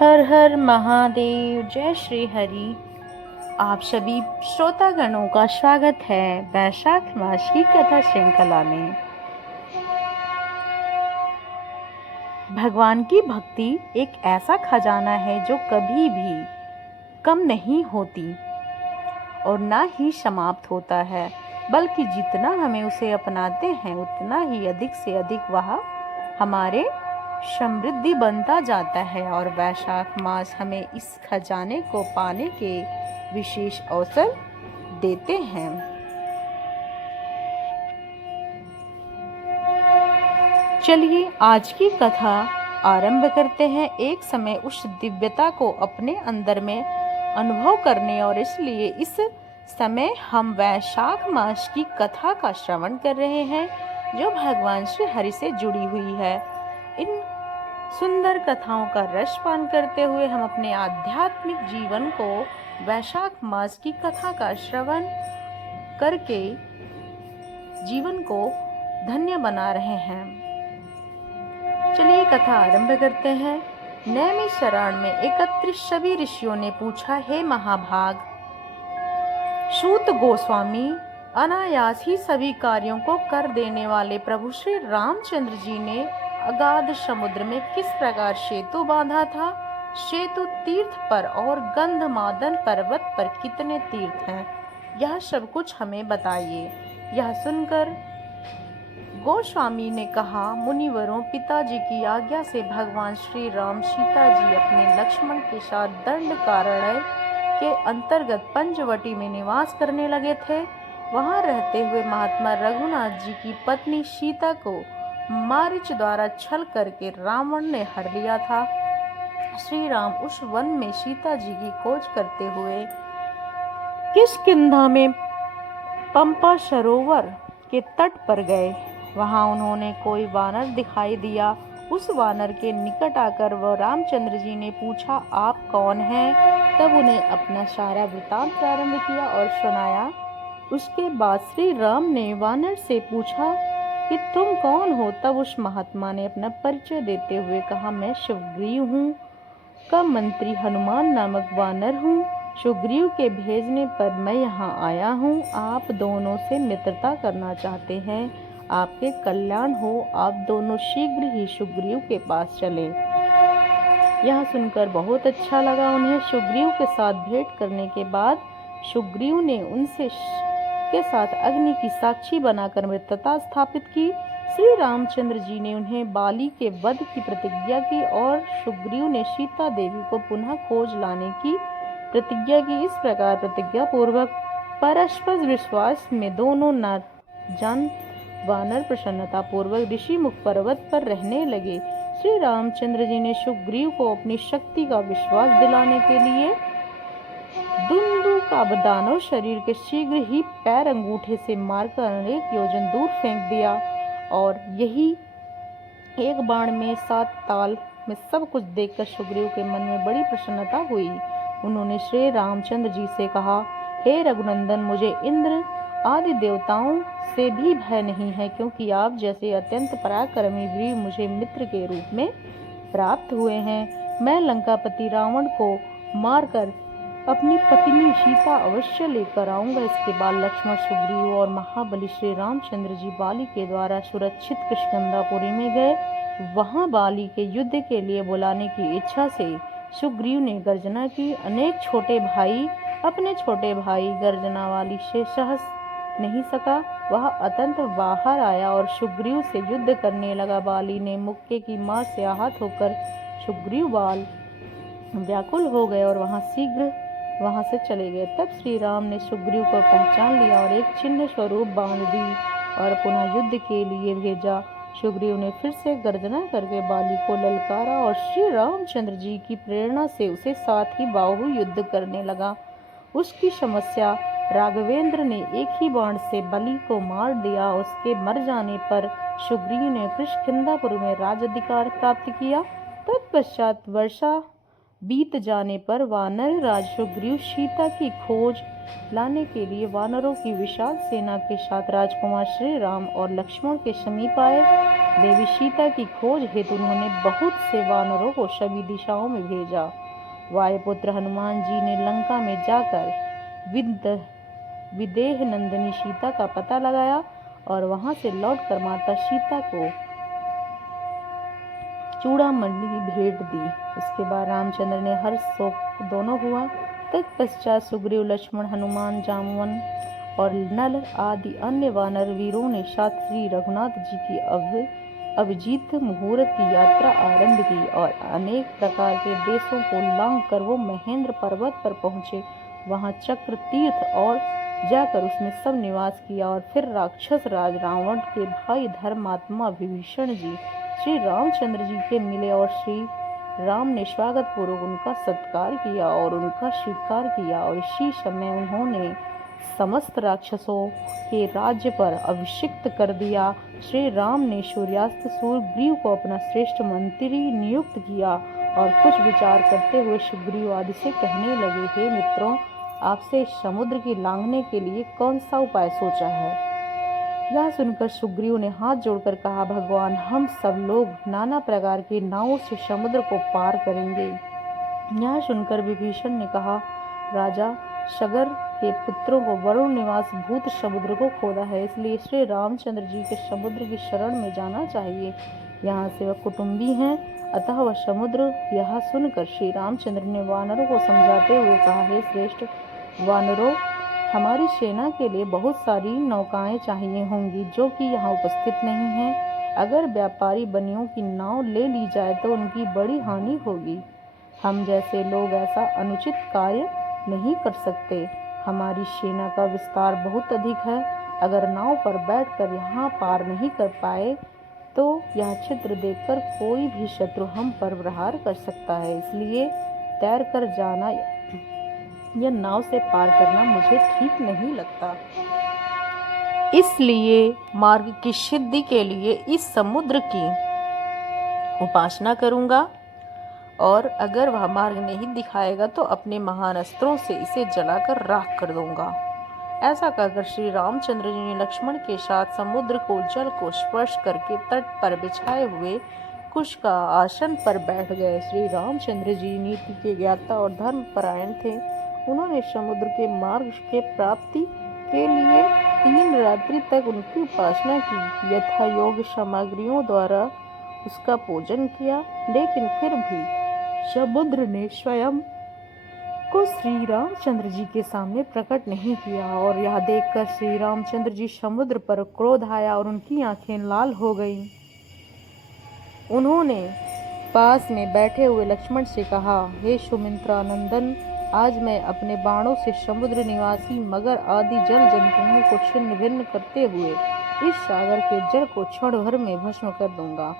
हर हर महादेव। जय श्री हरि। आप सभी श्रोतागणों का स्वागत है वैशाख मास की कथा श्रृंखला में। भगवान की भक्ति एक ऐसा खजाना है जो कभी भी कम नहीं होती और ना ही समाप्त होता है, बल्कि जितना हमें उसे अपनाते हैं उतना ही अधिक से अधिक वह हमारे समृद्धि बनता जाता है। और वैशाख मास हमें इस खजाने को पाने के विशेष अवसर देते हैं। चलिए आज की कथा आरंभ करते हैं। एक समय उस दिव्यता को अपने अंदर में अनुभव करने और इसलिए इस समय हम वैशाख मास की कथा का श्रवण कर रहे हैं जो भगवान श्री हरि से जुड़ी हुई है। इन सुंदर कथाओं का रसपान करते हुए हम अपने आध्यात्मिक जीवन को वैशाख मास की कथा का श्रवण करके जीवन को धन्य बना रहे हैं। चलिए कथा आरंभ करते हैं। नैमिषारण्य में एकत्रित सभी ऋषियों ने पूछा, हे महाभाग, सूत गोस्वामी, अनायास ही सभी कार्यों को कर देने वाले प्रभु श्री रामचंद्र जी ने अगाध समुद्र में किस प्रकार सेतु बांधा था? सेतु तीर्थ पर और गंधमादन पर्वत पर कितने तीर्थ हैं? यह सब कुछ हमें बताइए। यह सुनकर गोस्वामी ने कहा, मुनिवरों, पिताजी की आज्ञा से भगवान श्री राम सीता जी अपने लक्ष्मण के साथ दंडकारण्य के अंतर्गत पंचवटी में निवास करने लगे थे। वहां रहते हुए महात्मा रघुनाथ जी की पत्नी सीता को मारीच द्वारा छल करके रावण ने हर लिया था। श्री राम उस वन में सीता जी की खोज करते हुए किष्किंधा में पंपा सरोवर के तट पर गए। वहां उन्होंने कोई वानर दिखाई दिया। उस वानर के निकट आकर वह रामचंद्र जी ने पूछा, आप कौन हैं? तब उन्हें अपना सारा वृतांत प्रारंभ किया और सुनाया। उसके बाद श्री राम ने वानर से पूछा कि तुम कौन हो? तब उस महात्मा ने अपना परिचय देते हुए कहा, मैं सुग्रीव हूँ का मंत्री हनुमान नामक वानर हूँ। सुग्रीव के भेजने पर मैं यहाँ आया हूँ। आप दोनों से मित्रता करना चाहते हैं। आपके कल्याण हो। आप दोनों शीघ्र ही सुग्रीव के पास चले। यह सुनकर बहुत अच्छा लगा उन्हें। सुग्रीव के साथ भेंट करने के बाद सुग्रीव ने उनसे के साथ अग्नि की साक्षी बनाकर मित्रता स्थापित की। श्री रामचंद्र जी ने उन्हें बाली के वध की प्रतिज्ञा की और सुग्रीव ने सीता देवी को पुनः खोज लाने की प्रतिज्ञा की। इस प्रकार प्रतिज्ञा पूर्वक परस्पर विश्वास में दोनों जन वानर प्रसन्नता पूर्वक ऋषि मुख पर्वत पर रहने लगे। श्री रामचंद्र जी ने सुग्रीव को अपनी शक्ति का विश्वास दिलाने के लिए दुंदु का दानव शरीर के शीघ्र ही पैर अंगूठे से मारकर अनेक योजन दूर फेंक दिया और यही एक बाण में 7 ताल में सब कुछ देखकर सुग्रीव के मन में बड़ी प्रसन्नता हुई। उन्होंने श्री रामचंद्र जी से कहा, हे रघुनंदन, मुझे इंद्र आदि देवताओं से भी भय नहीं है, क्योंकि आप जैसे अत्यंत पराक्रमी वीर मुझे मित्र के रूप में प्राप्त हुए हैं। मैं लंकापति रावण को मारकर अपनी पत्नी सीता अवश्य लेकर आऊंगा। इसके बाद लक्ष्मण, सुग्रीव और महाबली श्री रामचंद्र जी बाली के द्वारा सुरक्षित किष्किंधापुरी में गए। वहां बाली के युद्ध के लिए बुलाने की इच्छा से सुग्रीव ने गर्जना की। अनेक छोटे भाई अपने छोटे भाई गर्जना वाली से सहस नहीं सका। वह अत्यंत बाहर आया और सुग्रीव से युद्ध करने लगा। बाली ने मुक्के की मार से आहत होकर सुग्रीव बाल व्याकुल हो गए और वहां से चले गए। तब श्री राम ने सुग्रीव को पहचान लिया और एक चिन्ह स्वरूप बांध दी और पुनः युद्ध के लिए भेजा। सुग्रीव ने फिर से गर्जना करके बाली को ललकारा और श्री रामचंद्र जी की प्रेरणा से उसे साथ ही बाहु युद्ध करने लगा। उसकी समस्या राघवेंद्र ने एक ही बाण से बलि को मार दिया। उसके मर जाने पर सुग्रीव ने किष्किंधापुर में राजाधिकार प्राप्त किया। तत्पश्चात वर्षा बीत जाने पर वानर राज सुग्रीव सीता की खोज लाने के लिए वानरों की विशाल सेना के साथ राजकुमार श्री राम और लक्ष्मण के समीप आए। देवी सीता की खोज हेतु उन्होंने बहुत से वानरों को सभी दिशाओं में भेजा। वायुपुत्र हनुमान जी ने लंका में जाकर विदेह नंदिनी सीता का पता लगाया और वहां से लौटकर माता सीता को चूड़ामणि भेंट दी। उसके बाद रामचंद्र ने हर्ष शोक दोनों हुआ। तत्पश्चात सुग्रीव, लक्ष्मण, हनुमान, जामवन और नल आदि अन्य वानर वीरों ने साथ श्री रघुनाथ जी की अभिजीत मुहूर्त की यात्रा आरंभ की और अनेक प्रकार के देशों को लांघ कर वो महेंद्र पर्वत पर पहुंचे। वहां चक्र तीर्थ और जाकर उसमें सब निवास किया और फिर राक्षस राज रावण के भाई धर्मात्मा विभीषण जी श्री रामचंद्र जी के मिले और श्री राम ने स्वागत पूर्वक उनका सत्कार किया और उनका स्वीकार किया और इसी समय उन्होंने समस्त राक्षसों के राज्य पर अभिषिक्त कर दिया। श्री राम ने सूर्यास्त सुग्रीव को अपना श्रेष्ठ मंत्री नियुक्त किया और कुछ विचार करते हुए सुग्रीव आदि से कहने लगे, हे मित्रों, आपसे समुद्र की लांघने के लिए कौन सा उपाय सोचा है? यह सुनकर सुग्रीव ने हाथ जोड़कर कहा, भगवान, हम सब लोग नाना प्रकार की नावों से समुद्र को पार करेंगे। यह सुनकर विभीषण ने कहा, राजा सगर के पुत्रों को वरुण निवास भूत समुद्र को खोदा है, इसलिए श्री रामचंद्र जी के समुद्र की शरण में जाना चाहिए। यहाँ से वह कुटुंबी हैं, अतः वह समुद्र। यह सुनकर श्री रामचंद्र ने वानरों को समझाते हुए कहा, हे श्रेष्ठ वानरों, हमारी सेना के लिए बहुत सारी नौकाएं चाहिए होंगी जो कि यहाँ उपस्थित नहीं हैं। अगर व्यापारी बनियों की नाव ले ली जाए तो उनकी बड़ी हानि होगी। हम जैसे लोग ऐसा अनुचित कार्य नहीं कर सकते। हमारी सेना का विस्तार बहुत अधिक है। अगर नाव पर बैठकर यहाँ पार नहीं कर पाए तो यह छिद्र देखकर कोई भी शत्रु हम पर प्रहार कर सकता है, इसलिए तैर कर जाना या नाव से पार करना मुझे ठीक नहीं लगता। इसलिए मार्ग की सिद्धि के लिए इस समुद्र की उपासना करूंगा और अगर वह मार्ग नहीं दिखाएगा तो अपने महान अस्त्रों से इसे जलाकर राख कर दूंगा। ऐसा कहकर श्री रामचंद्र जी ने लक्ष्मण के साथ समुद्र को जल को स्पर्श करके तट पर बिछाए हुए कुश का आसन पर बैठ गए। श्री रामचंद्र जी नीति के ज्ञाता और धर्म परायण थे। उन्होंने समुद्र के मार्ग के प्राप्ति के लिए 3 रात्रि तक उनकी उपासना की, यथा योग सामग्रियों द्वारा उसका पूजन किया, लेकिन फिर भी समुद्र ने स्वयं को श्री रामचंद्र जी के सामने प्रकट नहीं किया और यह देखकर श्री रामचंद्र जी समुद्र पर क्रोध आया और उनकी आंखें लाल हो गईं। उन्होंने पास में बैठे हुए लक्ष्मण से कहा, हे सुमित्रा नंदन, आज मैं अपने बाणों से समुद्र निवासी मगर आदि जल जंतुओं को छिन्न भिन्न करते हुए इस सागर के जल को क्षण भर में भस्म कर दूंगा।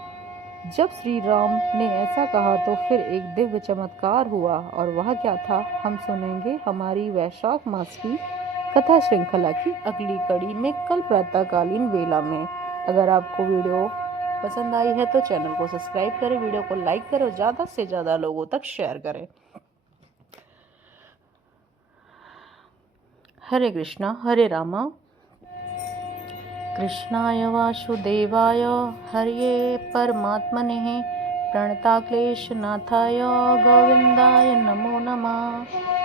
जब श्री राम ने ऐसा कहा तो फिर एक दिव्य चमत्कार हुआ और वह क्या था, हम सुनेंगे हमारी वैशाख मास की कथा श्रृंखला की अगली कड़ी में कल प्रातःकालीन वेला में। अगर आपको वीडियो पसंद आई है तो चैनल को सब्सक्राइब करें, वीडियो को लाइक करें और ज़्यादा से ज़्यादा लोगों तक शेयर करें। हरे कृष्णा हरे रामा कृष्णाय वासुदेवाय हरे परमात्मने प्रणताक्लेशनाथाय गोविंदाय नमो नमः।